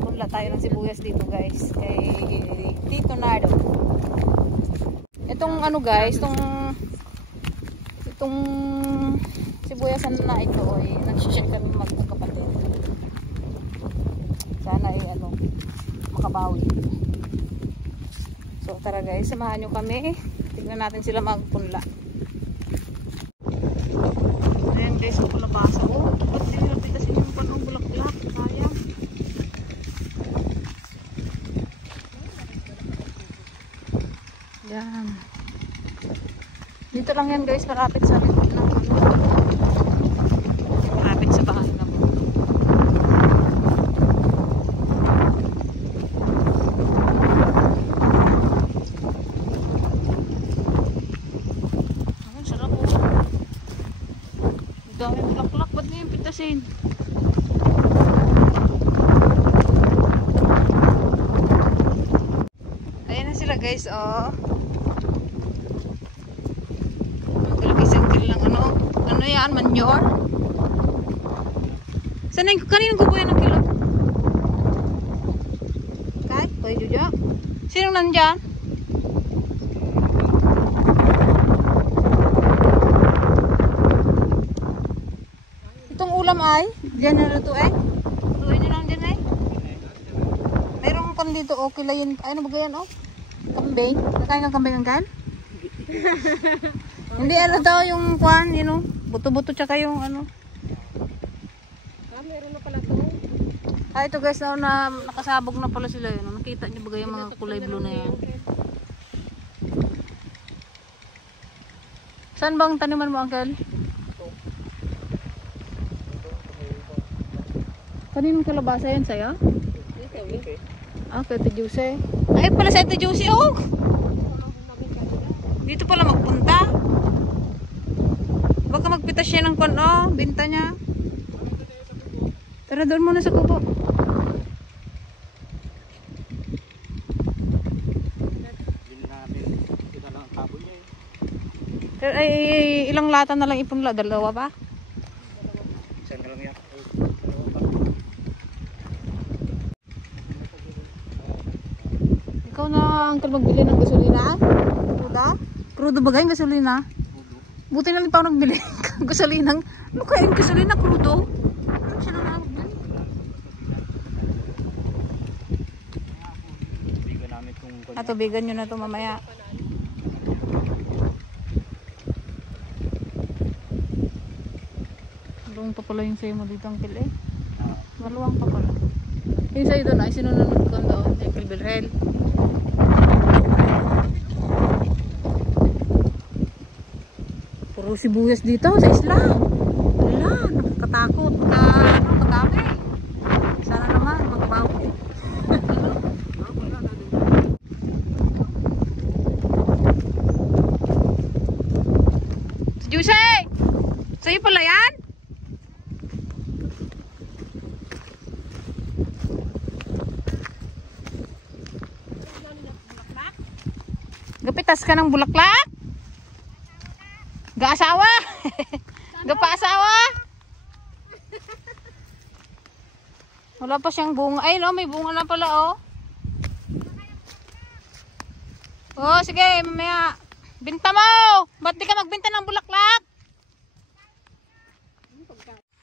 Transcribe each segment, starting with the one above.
makapunla tayo ng sibuyas dito guys. Kay Tito Nardo. Itong ano guys, itong sibuyasan na ito ay nag-share kami magkakapatid. Sana ay ano, makabawi. So tara guys, samahan nyo kami. Tignan natin sila magpunla. Ayan guys, ang palabasa. Oh, ba't sinilapit kasi yung panong bulaklak? Sayang. Yan. Dito lang yan guys, malapit sa amin. Malapit sa bahay na mo. Ang sarap po. Ang dami bulaklak. Ba't niya yung pitasin? Ayan na sila guys, oh. Ano yan? Manure? Sana yung kaninong kubo yan ng kilo? Kay? Kuya Jojo? Sinong nandyan? Itong ulam ay? Diyan na luto eh? Lutuin nyo lang dyan eh? Mayroong kan dito oh, kilayin. Ano ba yan oh? Kambing? Nakain kang kambing ang kan? Hindi ano daw yung kwan, you know, buto-buto tsaka yung ano. Meron na pala to. Ito guys, na nakasabog na pala sila yun. Nakita niyo ba yung mga kulay blue na yan? Saan bang taniman mo, Uncle? Kaninong kalabasa yan sa'yo? Ah, kay Ate Juicy. Ay, pala sa Ate Juicy, oh! Dito pala magpunta. Baka magpitas siya ng kon, oh, binta niya. Tara doon muna sa kubo. Pero ay ilang lata na lang ipunla? Dalawa pa? Saan lang yan? Ikaw na Uncle magbili ng gasolina? Cruda? Crudo ba yung gasolina? Buti na lang pa ako nagbili ng gasolina. Ano kaya yung gasolina? Crudo? Ano siya na lang magbili? Tubigan nyo na ito mamaya. Maluwang pa pala yung sayo mo dito Uncle eh. Maluwang pa pala. Yung sayo doon ay sinunod ko doon. Uncle Bilhel. Puro sibuyas dito sa isla. Wala, nakakatakot. Nakakadami. Sana naman magbawi. Si Juicy! Sa'yo pala yan? Gapitas ka ng bulaklak? Ga-asawa? Gapa-asawa? Wala pa siyang bunga. Ay no, may bunga na pala oh. Oh, sige, mamaya. Binta mo! Ba't di ka magbinta ng bulaklak?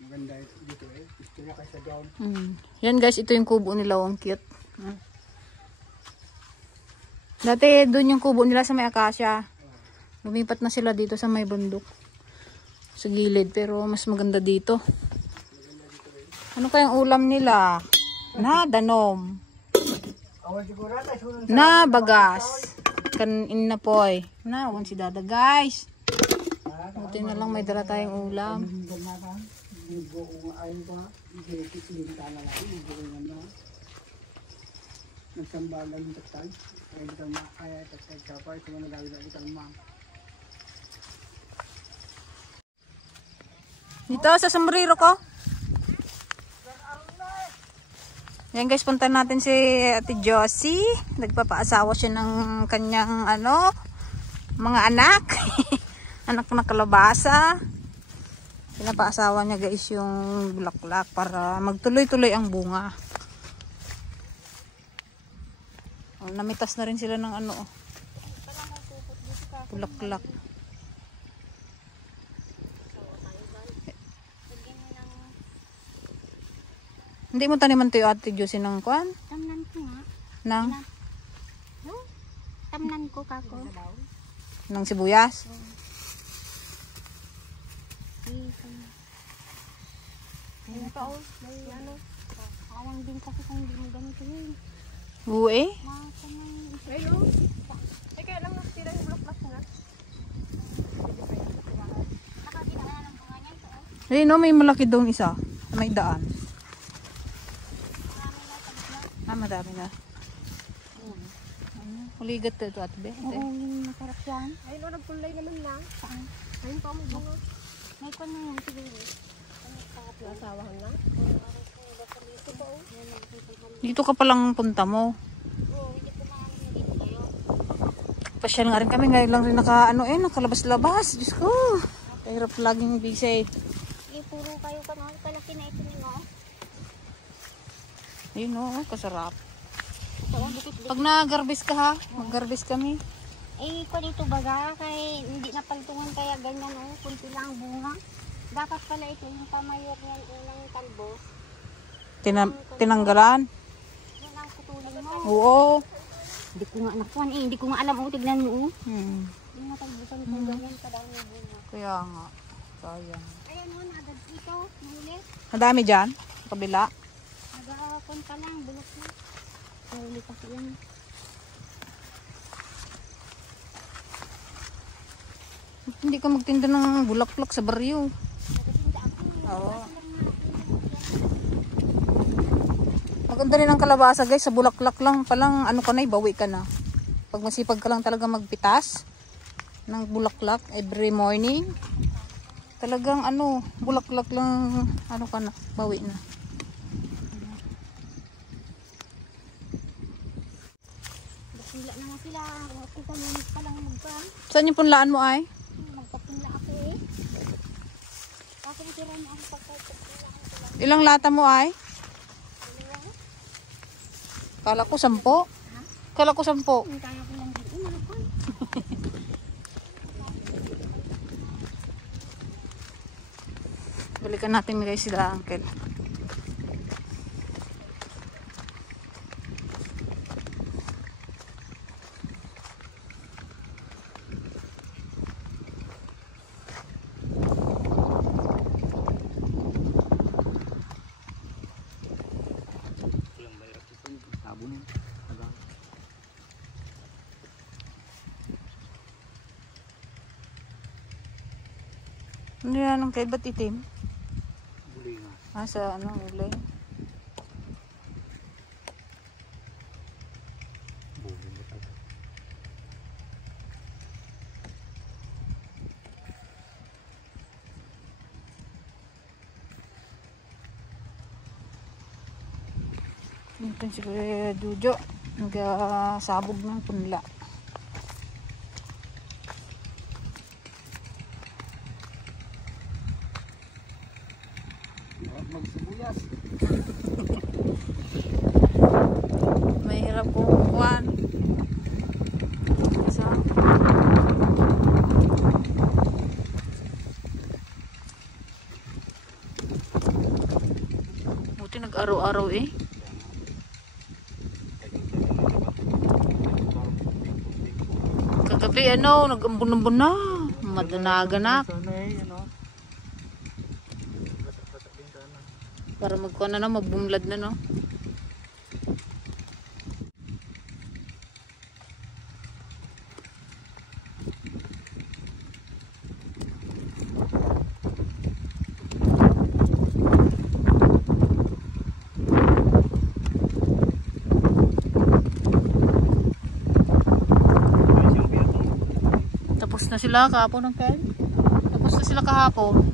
Maganda dito eh. Gusto niya kaysa down. Yan guys, ito yung kubo nila. Ang cute. Dati doon yung kubo nila sa may akasya. Lumipat na sila dito sa may bundok. Sa gilid. Pero mas maganda dito. Ano kayang ulam nila? Na danom. Na bagas. Kanin na poy. Na, wan si dada guys. Buti na lang may dala tayong ulam. Nagsambalan ng tatay. Kaya kita makaya tatay kapay. Kung ano dahil kita lumang. Dito sa sombrero ko. Yan guys, punta natin si Ate Josie. Nagpapaasawa siya ng kanyang ano, mga anak. Anak na kalabasa. Pinapaasawa niya guys yung bulaklak para magtuloy-tuloy ang bunga. Oh, namitas na rin sila ng ano, oh. Bulaklak. Hindi mo taniman to yung ate Josie ng kwan? Tamnan ko nga. Ng? No? Tamnan ko kako. Ng sibuyas? Ayun pa oh. May ano. Alang din kasi kung hindi mo ganito yun. Buwe? Ayun oh. Eh kaya lang nasira yung bulaklak nga. Nakakita ng bunga niyan to oh. Ayun, no, may malaki doon isa. May daan. Madami na. Huligat ito at be. Oo, yung masarap yan. Ayun o, nagkulay naman lang. Saan? Ayun pa, may bunga. May kwan na yan siguro. Yung asawahan na. Dito ka palang punta mo. Oo, hindi ko maamin dito kayo. Pasyal nga rin kami. Ngayon lang rin nakalabas-labas. Diyos ko. Kahirap laging busy. Eh, puro kayo ka no? Kalaki na ito nyo. Ayun o, kasarap. Ito, dikit-dikit. Pag nag-garbis ka ha, mag-garbis kami. Eh, kung ito baga, kaya hindi napaltungan kaya ganyan oh, kunti lang ang bunga. Dapat pala ito yung pamayor niyan unang talbos. Tinanggalan? Yan ang putulin mo. Oo. Hindi ko nga nakuhan eh, hindi ko nga alam oh, tignan mo oh. Yung natalbosan ko ganyan, kadami bunga. Kaya nga. Sayang. Ayan oh, nagad ito, nahuli. Madami dyan? Sa kabila? Nagakon pa lang, bulok na. Nahuli kasi yan. Hindi ka magtinda ng bulaklak sa baryo. Nagatinda ako eh. Oo. Maganda rin ang kalabasa guys, sa bulaklak lang palang ano ka na, bawi ka na. Pag masipag ka lang talaga magpitas ng bulaklak every morning, talagang ano, bulaklak lang ano ka na, bawi na. Basila na nga sila. Ako kalunis pa lang magkaan. Saan yung punlaan mo ay? Magpapinla ako eh. Kasi tira mo ako pagpapinla ako sila. Ilang lata mo ay? Kala ko 10. Kala ko 10. Kung kaya ko lang din. Umakon. Balikan natin guys sila uncle. Ano yan ang kay ba't itim? Bulingan. Ah, sa ano, ulay. Ito si Kuya Jojo. Nag-sabog ng punla. Magsibuyas. Mahirap kung kuwan. Isa. Buti nag-araw-araw eh. Kagabi ano, nag-ambon-ambon na. Madanaga na. Para magkuha na magbumlad na no. Tapos na sila kahapon ng Ken. Tapos na sila kahapon.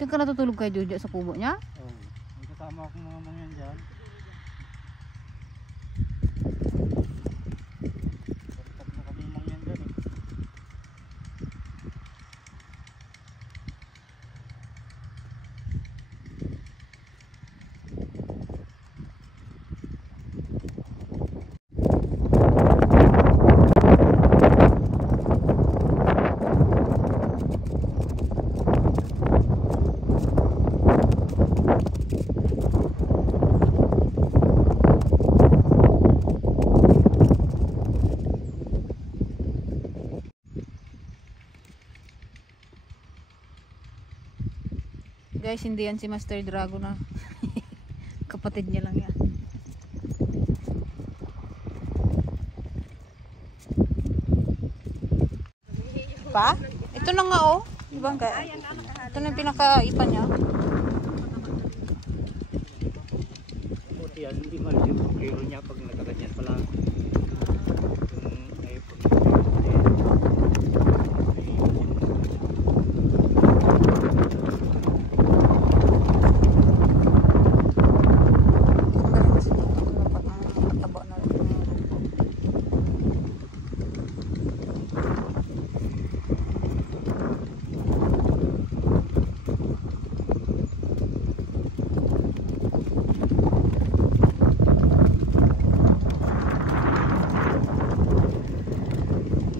Diyan ka natutulog kay Jojo sa kubo niya? Oo. May kasama akong mga mangyan dyan. Tatap na kami mangyan dyan eh. Guys, hindi yan si Master Drago na. Kapatid niya lang yan. Pa? Ito na nga oh. Ibang ka. Ito na yung pinakaipa niya. Puti yan, hindi maliit ang kilo niya pag nakaganyan pala.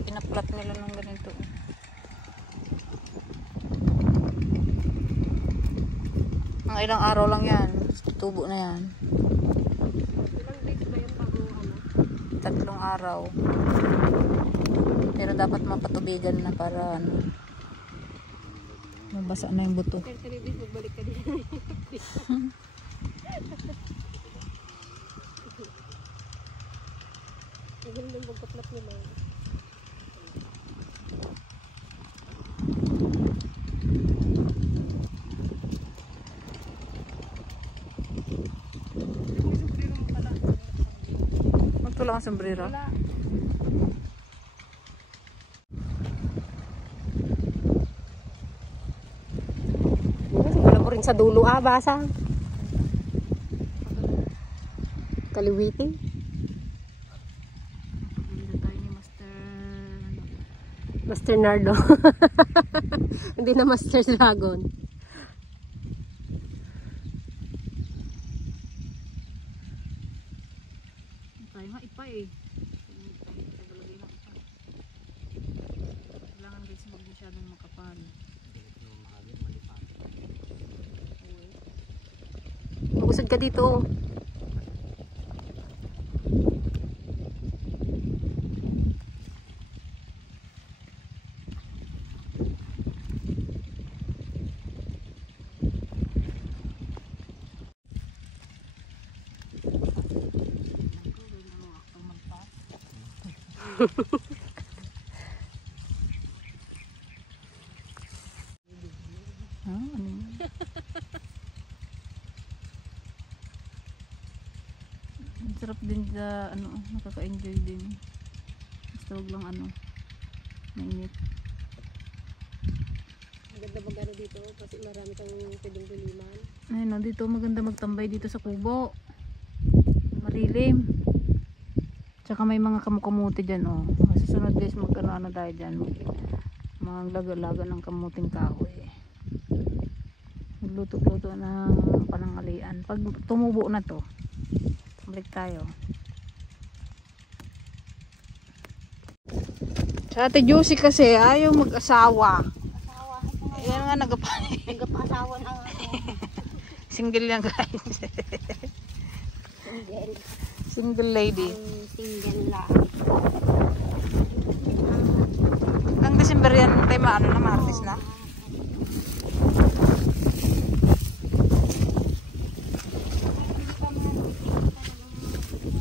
Pinaplat nila ng ganito. Ang ilang araw lang yan. Tubo na yan. Ilang days ba yung bago ano? 3 araw. Pero dapat mapatubigan na para ano. Mabasa na yung buto. 3 days magbalik ka din. Ang ganda yung pagkaplat nila. Magtulang ang sombrero. Wala. Wala mo rin sa dulo basa. Kaliwiti. Dito tayo ni Master Master Nardo. Hindi na Master Dragon. tayo nga ipa eh. Kailangan guys mag masyadong makapal. Magusod ka dito. Ano yun? Ang sarap din sa ano, nakaka-enjoy din. Basta huwag lang ano, mainit. Ang ganda mag-ano dito kasi marami kang pwedeng guliman. Ayun o, dito maganda magtambay dito sa kubo. Marilim. Tsaka may mga kamukamuti dyan o. Kasi sunod guys magkano tayo dyan. Mga laga-laga ng kamuting kahoy. Magluto-luto ng panangalian. Pag tumubo na to, balik tayo. Sa Ate Josie kasi ayaw mag-asawa. Asawa. Yan nga nagpapasawa. Nagpasawa na nga ako. Single yan guys. Single. Single lady. Single lang. Ang December yan tayo maano na Martes na.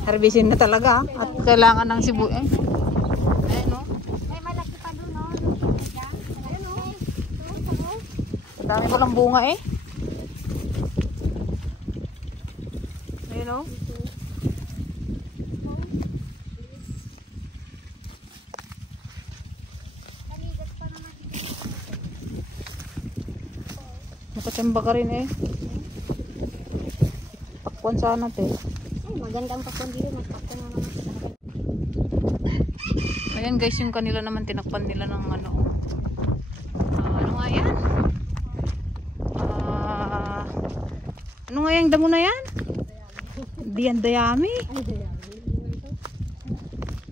Harbisin na talaga at kailangan ng sibu eh. Ayun no. May malaki pa doon, no? Ayun, no? Ang dami ko lang bunga eh. Ayun no. Nakachamba ka rin eh. Pakwan sana te. Ay, magandang pakwan dito. Magpakwan na naman sa akin. Ayan guys, yung kanila naman tinakpan nila ng ano. Ano nga yan? Ano nga yung damo na yan? Diyan dayami. Ay, dayami.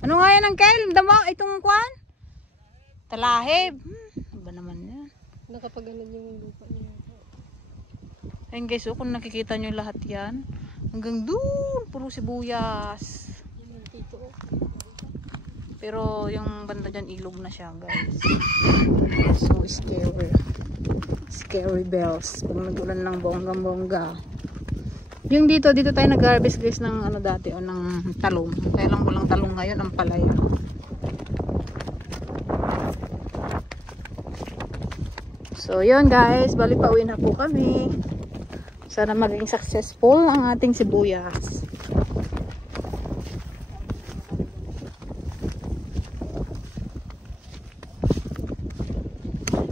Ano nga yan ang kail? Damo, itong kwan? Talahib. Ano ba naman yan? Nakapaganan yung lupa niya. Ayun guys, oh, kung nakikita nyo lahat yan, hanggang doon, puro sibuyas. Dito. Pero yung banda dyan, ilog na siya guys. So scary. Scary bells. Kung nagulan ng bonggang-bongga. Yung dito tayo nag-harvest guys ng ano dati, o ng talong. Kaya lang walang talong ngayon, ang palaya. So yun guys, bali pauwi na po kami. Sana maging successful ang ating sibuyas.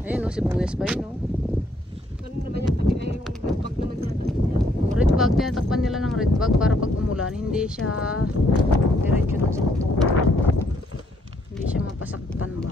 Ayun o, sibuyas pa yun o. Ano naman yung taki ay yung pag naman yata. Red bag, tinatakpan nila ng red bag para pag umulan, hindi siya diretso na sa tubo. Hindi siya mapasaktan ba.